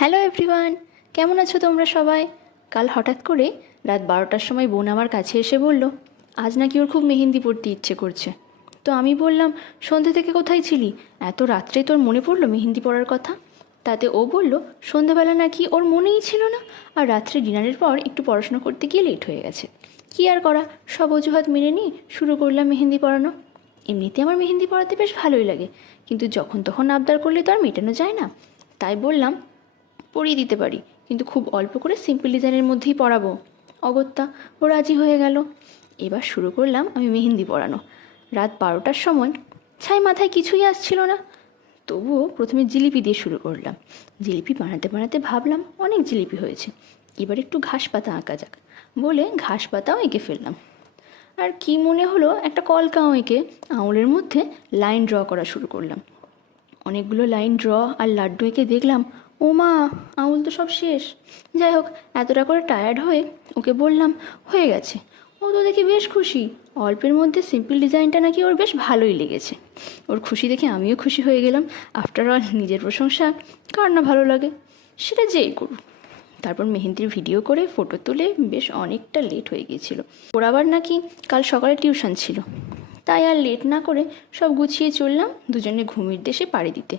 Hello everyone, কেমন আছো তোমরা সবাই? কাল হঠাৎ করে রাত 12টার সময় বোন আমার কাছে এসে বলল আজ নাকি ওর খুব মেহেন্দি পড়তে ইচ্ছে করছে। তো আমি বললাম, সন্ধ্যে থেকে কোথায় ছিলি? এত রাত্রে তোর মনে পড়লো মেহেন্দি পড়ার কথা? তাতে ও বলল সন্ধ্যাবেলা নাকি ওর মনেই ছিল না, আর রাত্রে ডিনারের পর একটু পড়াশোনা করতে গিয়ে লেট হয়ে গেছে। কী আর করা, সব অজুহাত মেনে নিয়ে শুরু করলাম মেহেন্দি পড়ানো। এমনিতে আমার মেহেন্দি পড়াতে বেশ ভালোই লাগে, কিন্তু যখন তখন আবদার করলে তো আর মেটানো যায় না। তাই বললাম পরিয়ে দিতে পারি, কিন্তু খুব অল্প করে সিম্পল ডিজাইনের মধ্যেই পরাবো। অগত্যা ও রাজি হয়ে গেল। এবার শুরু করলাম আমি মেহেন্দি পরানো। রাত 12টার সময় ছাই মাথায় কিছুই আসছিল না, তবুও প্রথমে জিলিপি দিয়ে শুরু করলাম। জিলিপি বানাতে বানাতে ভাবলাম অনেক জিলিপি হয়েছে, এবার একটু ঘাস পাতা আঁকা যাক বলে ঘাস পাতাও এঁকে ফেললাম। আর কি মনে হলো একটা কলকাও এঁকে আঙুলের মধ্যে লাইন ড্র করা শুরু করলাম। অনেকগুলো লাইন ড্র আর লাড্ডু এঁকে দেখলাম ও মা, আঙুল তো সব শেষ। যাই হোক, এতটা করে টায়ার্ড হয়ে ওকে বললাম হয়ে গেছে। ও তো দেখি বেশ খুশি, অল্পের মধ্যে সিম্পল ডিজাইনটা নাকি ওর বেশ ভালোই লেগেছে। ওর খুশি দেখে আমিও খুশি হয়ে গেলাম। আফটার অল নিজের প্রশংসা কার না ভালো লাগে, সেটা যেই করুক। তারপর মেহেন্দির ভিডিও করে ফটো তুলে বেশ অনেকটা লেট হয়ে গিয়েছিল। ওর আবার নাকি কাল সকালে টিউশন ছিল, তাই আর লেট না করে সব গুছিয়ে চললাম দুজনে ঘুমির দেশে পাড়ি দিতে।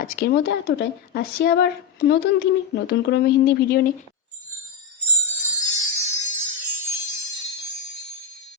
আজকের মতো এতটাই, আসছি আবার নতুন দিনে নতুন কোনো মেহেন্দি ভিডিও নিয়ে।